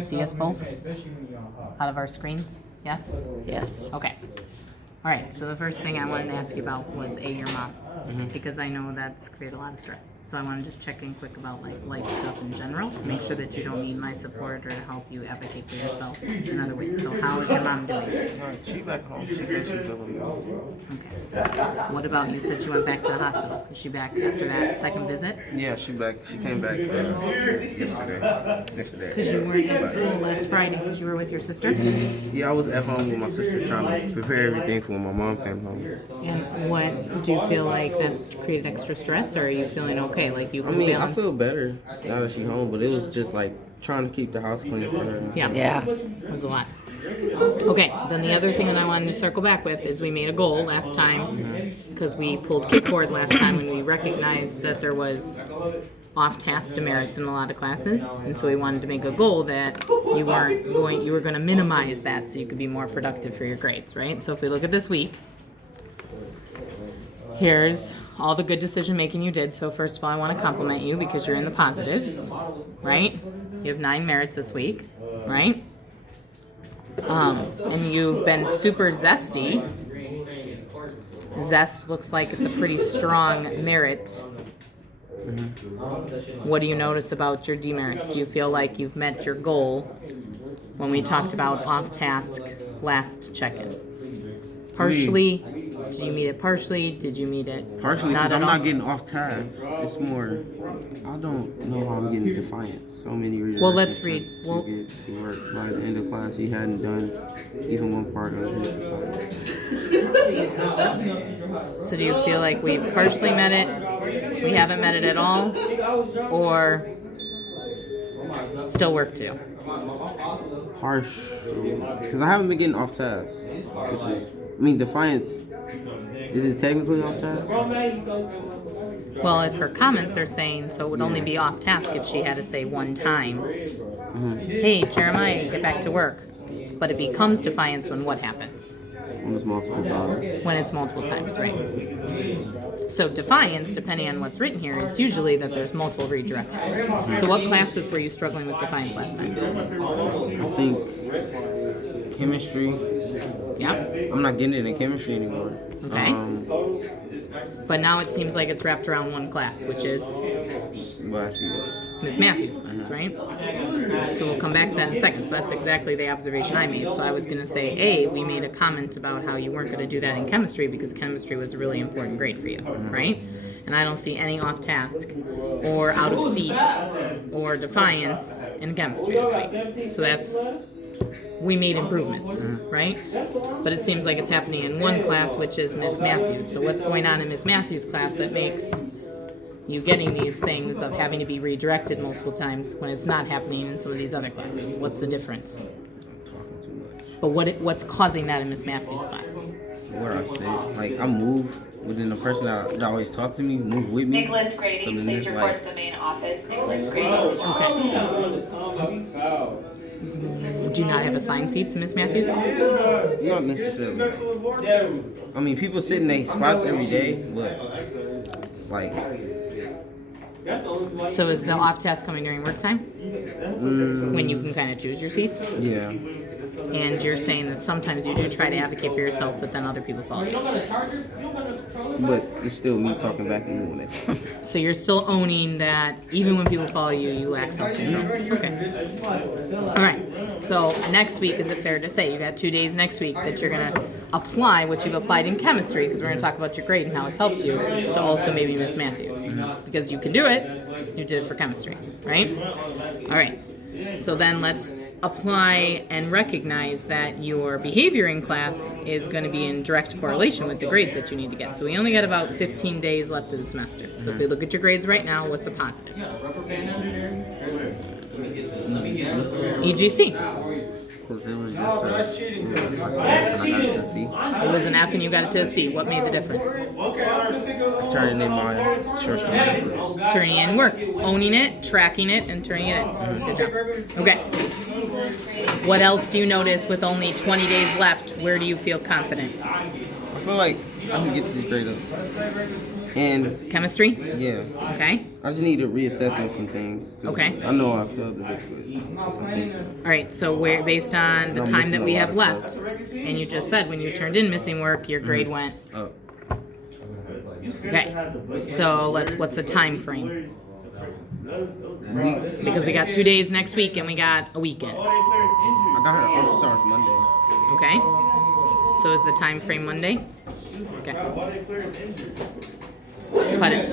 you see us both out of our screens? Yes? Yes. Okay. All right, so the first thing I wanted to ask you about was your mom, because I know that's created a lot of stress. So I want to just check in quick about like life stuff in general to make sure that you don't need my support or to help you advocate for yourself in other ways. So how is your mom doing? She back home. She said she's feeling well. Okay. What about, you said you went back to the hospital? Is she back after that second visit? Yeah, she back. She came back yesterday. Because you weren't at school last Friday because you were with your sister? Yeah, I was at home with my sister trying to prepare everything for when my mom came home. And what, do you feel like that's created extra stress, or are you feeling okay? Like you I can mean, balance? I feel better now that she's home, but it was just like trying to keep the house clean for her. Yeah. Yeah. It was a lot. Okay, then the other thing that I wanted to circle back with is we made a goal last time because we pulled kickboard last time when we recognized that there was off-task demerits in a lot of classes, and so we wanted to make a goal that you were going to minimize that so you could be more productive for your grades, right? So if we look at this week, here's all the good decision making you did. So first of all, I want to compliment you because you're in the positives, right? You have 9 merits this week, right? And you've been super zesty. Zest looks like it's a pretty strong merit. What do you notice about your demerits? Do you feel like you've met your goal when we talked about off-task last check-in? Partially, did you meet it partially? Did you meet it Partially not because at I'm all? not getting off task. It's more, I don't know how I'm getting defiant. So many reasons. Well, let's read. To get to work. By the end of class, he hadn't done even one part of his assignment. So do you feel like we've partially met it, we haven't met it at all, or still work to do? Harsh, because I haven't been getting off task. Defiance. Is it technically off task? Well, if her comments are saying, so it would only be off task if she had to say one time, hey, Jeremiah, get back to work. But it becomes defiance when what happens? When it's multiple times. When it's multiple times, right? So defiance, depending on what's written here, is usually that there's multiple redirections. So what classes were you struggling with defiance last time? I think chemistry. Yeah? I'm not getting it in chemistry anymore. Okay. But now it seems like it's wrapped around one class, which is Ms. Matthews' class, right? So we'll come back to that in a second. So that's exactly the observation I made. So I was going to say, we made a comment about how you weren't going to do that in chemistry because chemistry was a really important grade for you, right? And I don't see any off-task or out of seat or defiance in chemistry this week. So we made improvements, right? But it seems like it's happening in one class, which is Miss Matthews. So what's going on in Miss Matthews' class that makes you getting these things of having to be redirected multiple times when it's not happening in some of these other classes? What's the difference? Talking too much. But what's causing that in Miss Matthews' class? Where I sit, like I move, but then the person that always talk to me move with me. Nicholas Grady, So then please it's report like, to the main office. Nicholas Grady. Do you not have assigned seats in Miss Matthews? not necessarily. I mean, people sit in their spots every day, but like, So is the off-task coming during work time? When you can kind of choose your seats? yeah. And you're saying that sometimes you do try to advocate for yourself, but then other people follow you. But it's still me talking back to you when they. So you're still owning that even when people follow you, you lack self-control. Okay. All right. So next week, is it fair to say you got 2 days next week that you're going to apply what you've applied in chemistry, because we're going to talk about your grade and how it's helped you, to also maybe Miss Matthews. Because you can do it. You did it for chemistry, right? All right. So then let's apply and recognize that your behavior in class is going to be in direct correlation with the grades that you need to get. So we only got about 15 days left of the semester. So if we look at your grades right now, what's a positive? EGC. Because it was just and I got it to see. It was an F and you got it to a C. What made the difference? Turning in my short story. Turning in work. Owning it, tracking it, and turning it in. Good job. Okay. What else do you notice with only 20 days left? Where do you feel confident? I feel like I can get this grade up. And Chemistry? yeah, Okay. I just need to reassess on some things. 'Cause Okay. I know I failed a bit, but I think so. All right, so we're based on the I'm time missing that a we lot have of left, stuff. and you just said when you turned in missing work, your grade went. Oh, Okay, so what's the time frame? Because we got 2 days next week and we got a weekend. I got her office hours Monday. Okay, so is the time frame Monday? Okay, cut it.